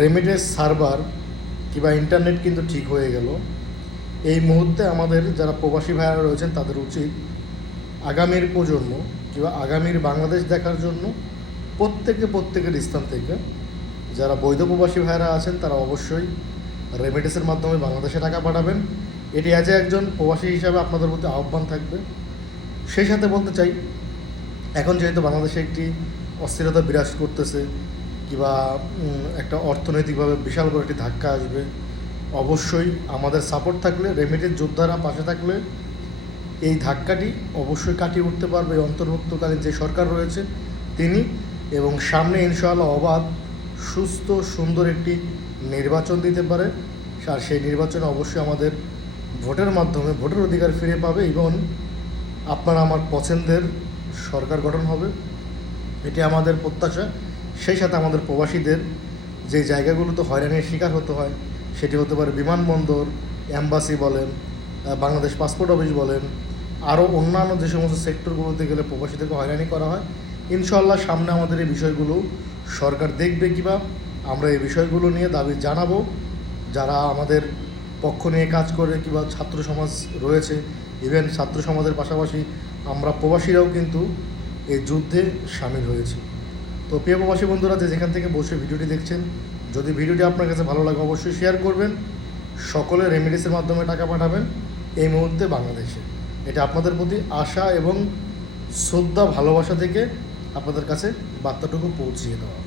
Remittance server কিংবা internet কিন্তু ঠিক হয়ে গেল। এই মুহূর্তে আমাদের যারা প্রবাসী ভাইয়েরা রয়েছেন তাদের উচিত আগামীর প্রজন্ম কিংবা আগামীর বাংলাদেশ দেখার জন্য প্রত্যেকের স্থান থেকে যারা বৈধ প্রবাসী ভাইয়েরা আছেন তারা অবশ্যই রেমিটেন্সের মাধ্যমে বাংলাদেশে টাকা পাঠাবেন। এটি আজ একজন প্রবাসী হিসাবে আপনাদের প্রতি আহ্বান থাকবে। সেই সাথে বলতে চাই, এখন যেহেতু বাংলাদেশে একটি অস্থিরতা বিরাজ করতেছে কিংবা একটা অর্থনৈতিকভাবে বিশাল বড় একটি ধাক্কা আসবে, অবশ্যই আমাদের সাপোর্ট থাকলে, রেমিটেন্স যোদ্ধারা পাশে থাকলে এই ধাক্কাটি অবশ্যই কাটিয়ে উঠতে পারবে অন্তর্ভুক্তকালীন যে সরকার রয়েছে তিনি, এবং সামনে ইনশাআল্লাহ অবাধ সুস্থ সুন্দর একটি নির্বাচন দিতে পারে। আর সেই নির্বাচনে অবশ্যই আমাদের ভোটের মাধ্যমে ভোটের অধিকার ফিরে পাবে এবং আপনার আমার পছন্দের সরকার গঠন হবে, এটি আমাদের প্রত্যাশা। সেই সাথে আমাদের প্রবাসীদের যে জায়গাগুলোতে হয়রানির শিকার হতে হয়, সেটি হতে পারে বিমানবন্দর, অ্যাম্বাসি বলেন, বাংলাদেশ পাসপোর্ট অফিস বলেন, আরও অন্যান্য যে সমস্ত সেক্টরগুলোতে গেলে প্রবাসীদেরকে হয়রানি করা হয়, ইনশাআল্লাহ সামনে আমাদের এই বিষয়গুলো সরকার দেখবে কিংবা আমরা এই বিষয়গুলো নিয়ে দাবি জানাবো। যারা আমাদের পক্ষ নিয়ে কাজ করে কিংবা ছাত্র সমাজ রয়েছে, ইভেন ছাত্র সমাজের পাশাপাশি আমরা প্রবাসীরাও কিন্তু এই যুদ্ধে সামিল হয়েছি। তো প্রিয় প্রবাসী বন্ধুরা, যে যেখান থেকে বসে ভিডিওটি দেখছেন, যদি ভিডিওটি আপনার কাছে ভালো লাগে অবশ্যই শেয়ার করবেন। সকলে রেমিটেন্সের মাধ্যমে টাকা পাঠাবেন এই মুহূর্তে বাংলাদেশে। এটা আপনাদের প্রতি আশা এবং শ্রদ্ধা ভালোবাসা থেকে আপনাদের কাছে বার্তাটুকু পৌঁছিয়ে দেওয়া।